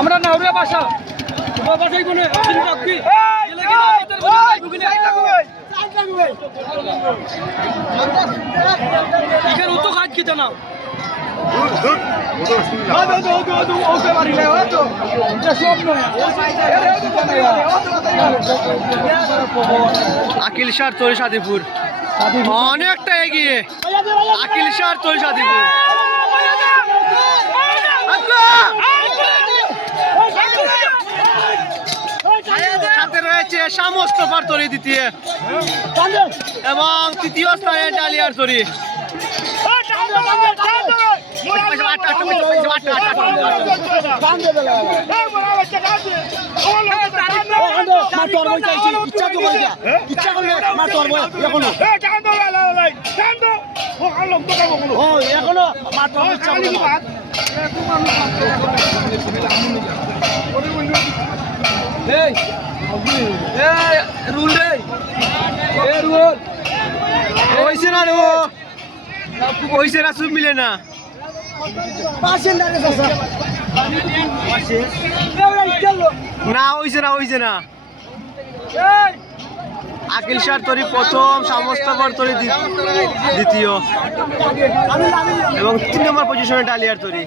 আমরা নাউরিয়া বাসা বাসাই কোনে কি এখানে তো কাজ কি জানা আকিল শাহ তরি সাদিপুর অনেকটা এগিয়ে আকিল শাহ তরি সাদিপুর সাথে রয়েছে শামস্তফার তরি দ্বিতীয় এবং তৃতীয় স্থানে ডালিয়ার তরি সুপ মিলে না না হইছে না আকিল শাহ তরি প্রথম শামস্তফার তরি দ্বিতীয় এবং 3 নম্বর পজিশনে ডালিয়ার তরি।